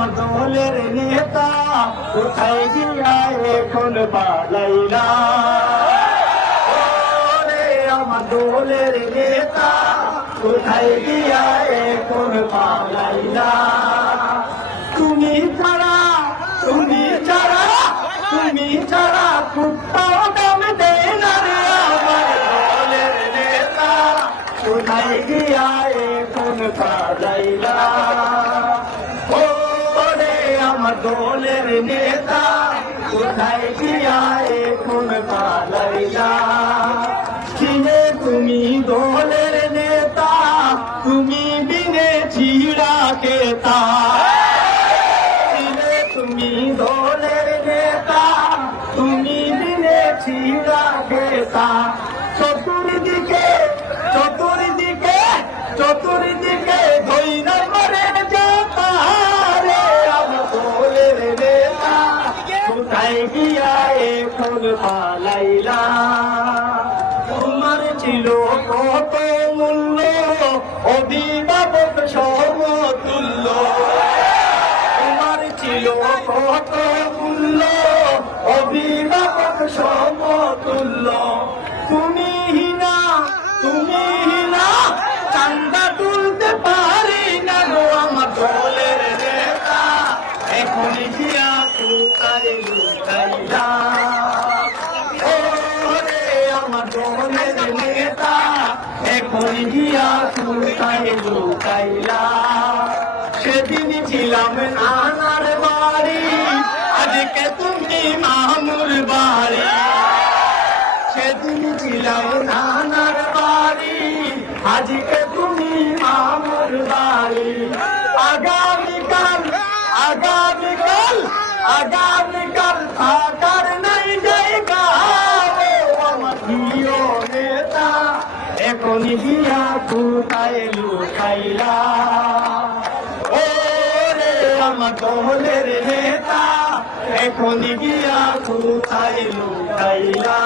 আমার দলের নেতা কোথায় গিয়া এখন পালাইলা ওরে আমার দলের নেতা কোথায় গিয়া এখন পালাইলা তুমি ছাড়া কুত্তাও দাম দেয় না রে আমার দলের নেতা কোথায় গিয়া এখন পালাইলা ওরে আমার দলের নেতা কোথায় গিয়া এখন পালাইলা ছিলে তুমি দলের নেতা তুমি বিনে ছিড়া কেতা ছিলে তুমি দলের নেতা তুমি বিনে ছিড়া কেতা চতুর্দিকে ধৈরা করে যেতা রে আমার দলের নেতা কোথায় গিয়া এখন পালাইলা তোমার ছিল কত মূল্য অভিভাবক সমতুল্য তোমার ছিল কত মূল্য অভিভাবক সমতুল্য তুমি হিনা চান্দা তুলতে পারি না গো আমার দলের নেতা এখন গিয়া কোথায় লুকাইলা ওরে আমার দলের নেতা এখন গিয়া কোথায় লুকাইলা সেদিন ছিলাম নানার বাড়ি আজকে তুমি মামুর বাড়ি সেদিন ছিলাম নানার বাড়ি আজকে তুমি মামুর বাড়ি আগামীকাল থাকার নাই জায়গা আমার প্রিয় নেতা এখন গিয়া কোথায় লুকাইলা ওরে আমার দলের নেতা এখন গিয়া কোথায় লুকাইলা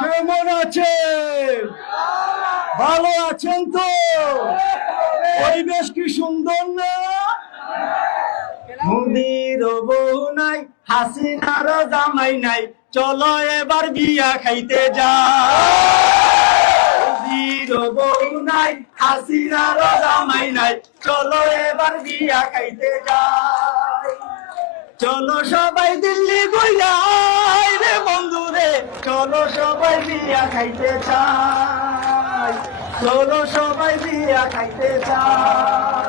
কেমন আছেন? ভালো আছেন তো? পরিবেশ কি সুন্দর না? মন্দির বউ নাই হাসিনার জামাই নাই চলো এবার বিয়া খাইতে যাই বউ নাই হাসিনার জামাই নাই চলো এবার বিয়া খাইতে যাই চলো সবাই দিল্লি যাই রে বন্ধু রে চলো সবাই বিয়া খাইতে চাই চলো সবাই বিয়া খাইতে চাই